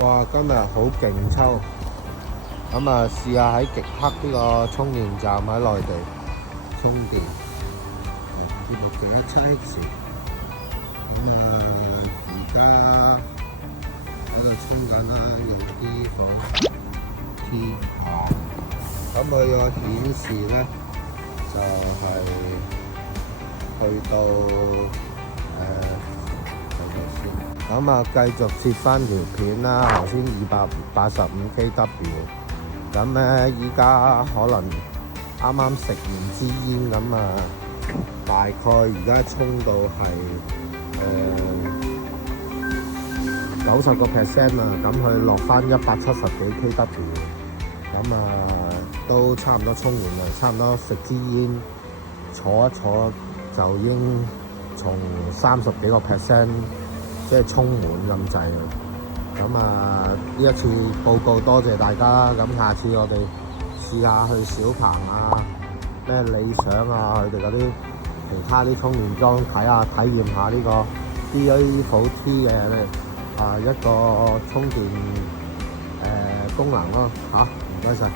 哇！今日好勁抽，咁啊試下喺極黑呢個充電站喺內地充電，呢度記得7X。咁啊而家喺度充緊啦，用啲火 T 咁佢個顯示咧就係、去到咁啊，繼續切翻條片啦。頭先285kW，咁咧依家可能啱啱食完支煙，咁啊大概而家充到係90%啊。咁佢落翻170幾kW，咁啊都差唔多充完啦，差唔多食支煙坐一坐就已經從30幾個%。即係充滿咁滯啊！咁啊，呢一次報告多謝大家啦。咁下次我哋試下去小鵬啊、咩理想啊，佢哋嗰啲其他啲充電樁睇下，體驗下呢個 BA4T 嘅一個充電功能咯嚇。唔該晒。